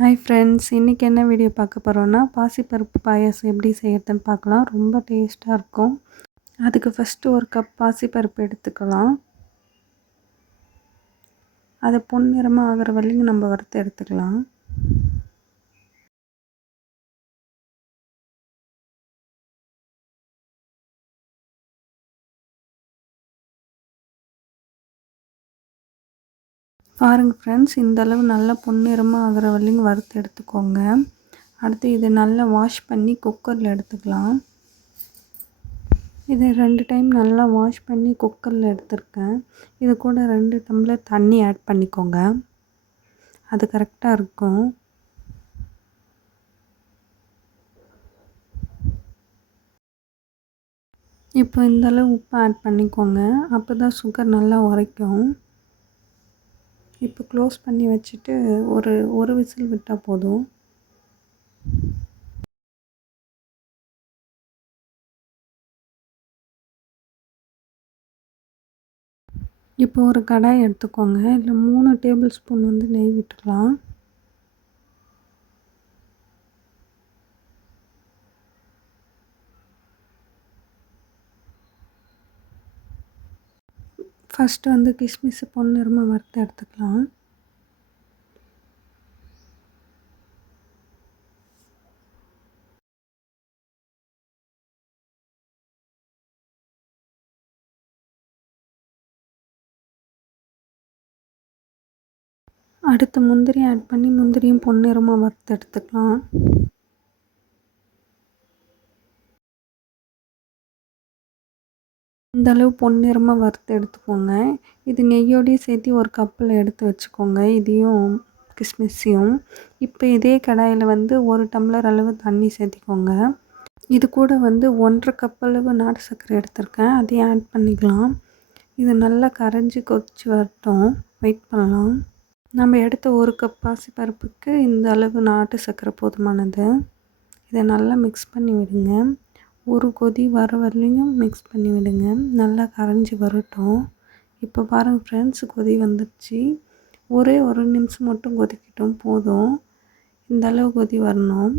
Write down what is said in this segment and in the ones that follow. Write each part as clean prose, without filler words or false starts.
Hi friends, இன்றைக்கி என்ன video பார்க்க போகிறோன்னா பாசிப்பருப்பு பாயாசம் எப்படி செய்யறதுன்னு பார்க்கலாம். ரொம்ப டேஸ்ட்டாக இருக்கும். அதுக்கு ஃபஸ்ட்டு ஒரு கப் பாசிப்பருப்பு எடுத்துக்கலாம். அதை பொன்னிறமாக ஆகிற வரைக்கும் நம்ம வறுத்து எடுத்துக்கலாம். பாருங்கள் ஃப்ரெண்ட்ஸ், இந்தளவு நல்லா பொன்னிறமாக ஆகிற வரைக்கும் வறுத்து எடுத்துக்கோங்க. அடுத்து இதை நல்லா வாஷ் பண்ணி குக்கரில் எடுத்துக்கலாம். இதை 2 டைம் நல்லா வாஷ் பண்ணி குக்கரில் எடுத்துருக்கேன். இது கூட 2 டம்ளர் தண்ணி ஆட் பண்ணிக்கோங்க. அது கரெக்டாக இருக்கும். இப்போ இந்தளவு உப்பு ஆட் பண்ணிக்கோங்க. அப்போ தான் சுகர் நல்லா உரைக்கும். இப்போ க்ளோஸ் பண்ணி வச்சுட்டு ஒரு விசில் விட்டால் போதும். இப்போ ஒரு கடாய் எடுத்துக்கோங்க. இதில் 3 டேபிள் ஸ்பூன் நெய் விட்டுக்கலாம். ஃபஸ்ட்டு கிஸ்மிஸ் பொன்னிறமாக வறுத்து எடுத்துக்கலாம். அடுத்து முந்திரி ஆட் பண்ணி முந்திரியும் பொன்னிறமாக வறுத்து எடுத்துக்கலாம். இந்தளவு பொன்னிறமாக வறுத்து எடுத்துக்கோங்க. இது நெய்யோடையும் சேர்த்து ஒரு கப்பில் எடுத்து வச்சுக்கோங்க. இதையும் கிஸ்மிஸையும். இப்போ இதே கடாயில் 1 டம்ளர் அளவு தண்ணி சேர்த்திக்கோங்க. இது கூட 1½ கப் அளவு நாட்டு சர்க்கரை எடுத்திருக்கேன். அதையும் ஆட் பண்ணிக்கலாம். இது நல்லா கரைஞ்சி கொதித்து வரட்டும். வெயிட் பண்ணலாம். நம்ம எடுத்த 1 கப் பாசிப்பருப்புக்கு இந்த அளவு நாட்டு சர்க்கரை போதுமானது. இதை நல்லா மிக்ஸ் பண்ணி விடுங்க. ஒரு கொதி வர வரலையும் மிக்ஸ் பண்ணி விடுங்க. நல்லா கரைஞ்சி வரட்டும். இப்போ பாருங்கள் ஃப்ரெண்ட்ஸ், கொதி வந்துடுச்சு. ஒரே 1 நிமிஷம் மட்டும் கொதிக்கட்டும், போதும். இந்த அளவு கொதி வரணும்.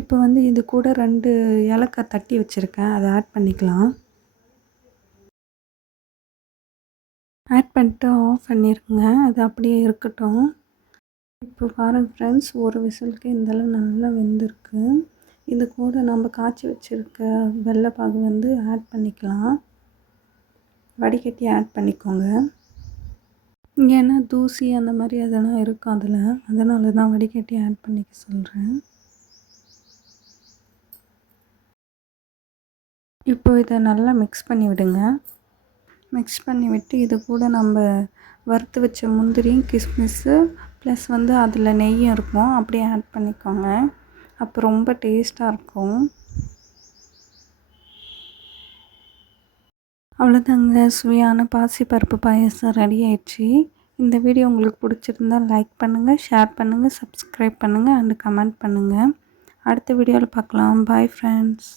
இப்போ இது கூட 2 ஏலக்காய் தட்டி வச்சுருக்கேன். அதை ஆட் பண்ணிக்கலாம். ஆட் பண்ணிட்டு ஆஃப் பண்ணிடுங்க. அது அப்படியே இருக்கட்டும். இப்போ பாருங்கள் ஃப்ரெண்ட்ஸ், ஒரு விசிலுக்கு இந்தளவு நல்லா வெந்திருக்கு. இது கூட நம்ம காய்ச்சி வச்சுருக்க வெள்ளைப்பாகு ஆட் பண்ணிக்கலாம். வடிகட்டி ஆட் பண்ணிக்கோங்க. ஏன்னா தூசி அந்த மாதிரி அதெல்லாம் இருக்கும் அதில், அதனால தான் வடிகட்டி ஆட் பண்ணிக்க சொல்கிறேன். இப்போ இதை நல்லா மிக்ஸ் பண்ணி விடுங்க. மிக்ஸ் பண்ணி விட்டு இது கூட நம்ம வறுத்து வச்ச முந்திரியும் கிஸ்மிஸ்ஸு ப்ளஸ் அதில் நெய்யும் இருக்கும், அப்படியே ஆட் பண்ணிக்கோங்க. அப்போ ரொம்ப டேஸ்ட்டாக இருக்கும். அவ்வளோதாங்க, சுவையான பாசிப்பருப்பு பாயாசம் ரெடி ஆயிடுச்சு. இந்த வீடியோ உங்களுக்கு பிடிச்சிருந்தால் லைக் பண்ணுங்கள், ஷேர் பண்ணுங்கள், சப்ஸ்கிரைப் பண்ணுங்கள் அண்டு கமெண்ட் பண்ணுங்கள். அடுத்த வீடியோவில் பார்க்கலாம். Bye friends.